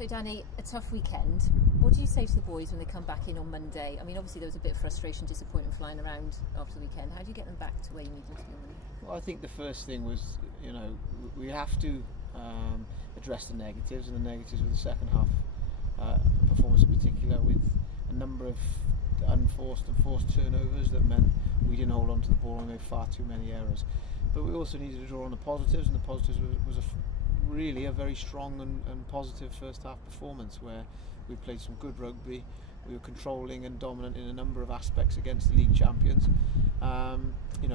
So Danny, a tough weekend. What do you say to the boys when they come back in on Monday? I mean, obviously there was a bit of frustration, disappointment flying around after the weekend. How do you get them back to where you need them to be on Monday? Well, I think the first thing was, we have to address the negatives, and the negatives were the second half performance in particular, with a number of unforced and forced turnovers that meant we didn't hold on to the ball and made far too many errors. But we also needed to draw on the positives, and the positives was really a very strong and positive first half performance where we played some good rugby. We were controlling and dominant in a number of aspects against the league champions.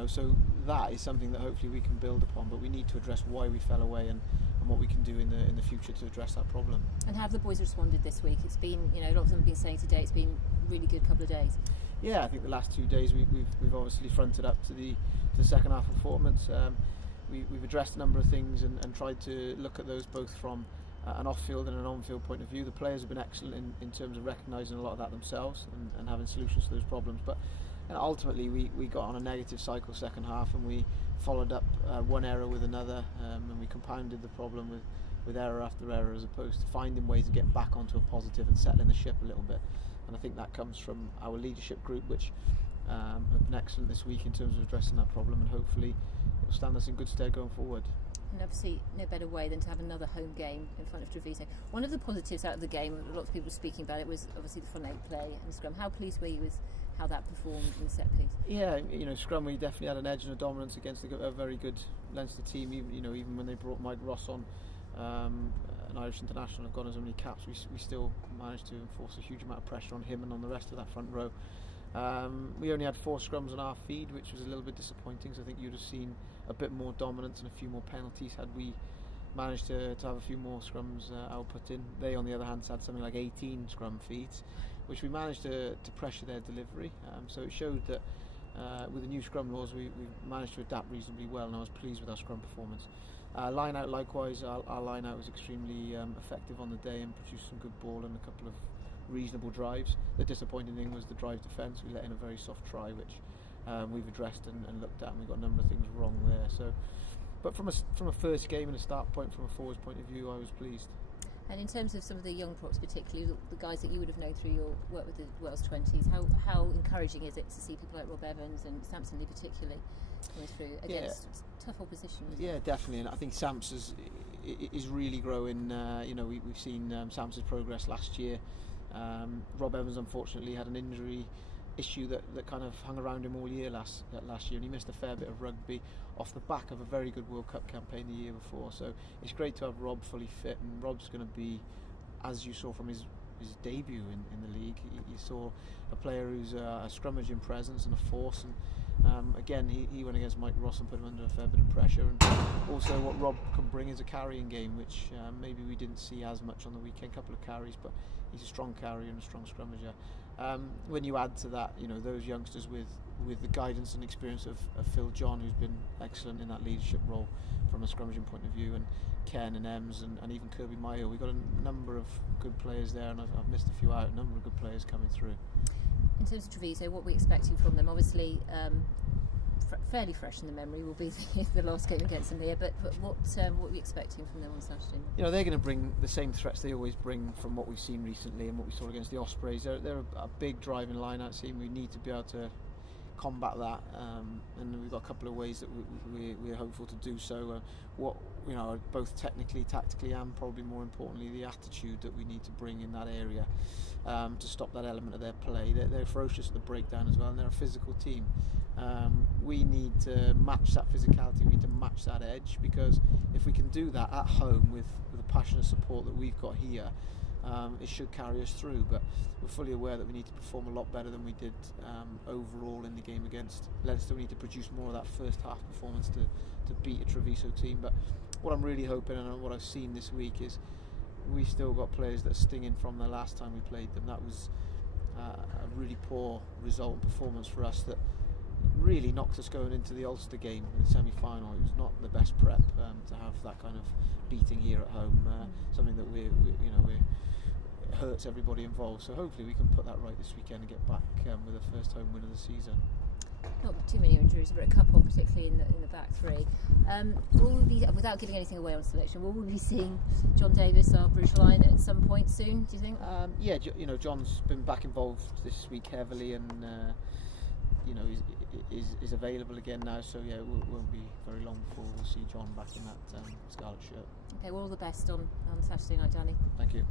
So that is something that hopefully we can build upon, but we need to address why we fell away and what we can do in the future to address that problem. And how have the boys responded this week? It's been, a lot of them have been saying today it's been a really good couple of days. Yeah, I think the last 2 days we've obviously fronted up to the second half performance. We've addressed a number of things and tried to look at those both from an off-field and an on-field point of view. The players have been excellent in terms of recognising a lot of that themselves and having solutions to those problems. But ultimately we got on a negative cycle second half, and we followed up one error with another, and we compounded the problem with error after error, as opposed to finding ways of getting back onto a positive and settling the ship a little bit. And I think that comes from our leadership group, which have been excellent this week in terms of addressing that problem, and hopefully it will stand us in good stead going forward. And obviously no better way than to have another home game in front of Treviso. One of the positives out of the game, lots of people speaking about it, was obviously the front eight play and scrum. How pleased were you with how that performed in the set piece? Yeah, scrum, we definitely had an edge and a dominance against a very good Leinster team. Even when they brought Mike Ross on, an Irish international, have got as many caps, we still managed to enforce a huge amount of pressure on him and on the rest of that front row. We only had 4 scrums on our feed, which was a little bit disappointing, so I think you'd have seen a bit more dominance and a few more penalties had we managed to have a few more scrums output in. They, on the other hand, had something like 18 scrum feeds, which we managed to pressure their delivery. So it showed that with the new scrum laws, we managed to adapt reasonably well, and I was pleased with our scrum performance. Line out, likewise, our line out was extremely effective on the day and produced some good ball and a couple of reasonable drives. The disappointing thing was the drive defence. We let in a very soft try, which we've addressed and looked at, and we've got a number of things wrong there. So, but from a first game and a start point, from a forwards point of view, I was pleased. And in terms of some of the young props, particularly the guys that you would have known through your work with the Wales 20s, how encouraging is it to see people like Rob Evans and Samson Lee particularly coming through against tough opposition? Yeah, definitely, and I think Samps is really growing. We've seen Samps' progress last year. Rob Evans unfortunately had an injury issue that kind of hung around him all year last year, and he missed a fair bit of rugby off the back of a very good World Cup campaign the year before. So it's great to have Rob fully fit, and Rob's going to be, as you saw from his debut in the league, you saw a player who's a scrummaging presence and a force, and again he went against Mike Ross and put him under a fair bit of pressure. And also what Rob can bring is a carrying game, which maybe we didn't see as much on the weekend. A couple of carries, but he's a strong carrier and a strong scrummager. When you add to that, those youngsters with the guidance and experience of Phil John, who's been excellent in that leadership role from a scrummaging point of view, and Ken and Ems and even Kirby Mayo, we've got a number of good players there, and I've missed a few out, a number of good players coming through. In terms of Treviso, what are we expecting from them? Obviously fairly fresh in the memory will be the last game against them here, but what are we expecting from them on Saturday? They're going to bring the same threats they always bring from what we've seen recently and what we saw against the Ospreys. They're a big driving line-out team. We need to be able to combat that, and we've got a couple of ways that we're hopeful to do so. Both technically, tactically, and probably more importantly, the attitude that we need to bring in that area to stop that element of their play. They're ferocious at the breakdown as well, and they're a physical team. We need to match that physicality, we need to match that edge, because if we can do that at home with the passionate support that we've got here, it should carry us through. But we're fully aware that we need to perform a lot better than we did overall in the game against Leinster. We need to produce more of that first half performance to beat a Treviso team. But what I'm really hoping, and what I've seen this week, is we've still got players that are stinging from the last time we played them. That was a really poor result and performance for us that really knocked us going into the Ulster game in the semi-final. It was not the best prep to have that kind of beating here at home. Something that we hurts everybody involved. So hopefully we can put that right this weekend and get back with a first home win of the season. not too many injuries, but a couple, particularly in the back three. Will we be, without giving anything away on selection, will we be seeing John Davis, our British Lion, at some point soon? Do you think? Yeah, John's been back involved this week heavily, and is available again now. So yeah, it won't be very long before we'll see John back in that Scarlet shirt. Okay, well, all the best on Saturday night, Danny. Thank you.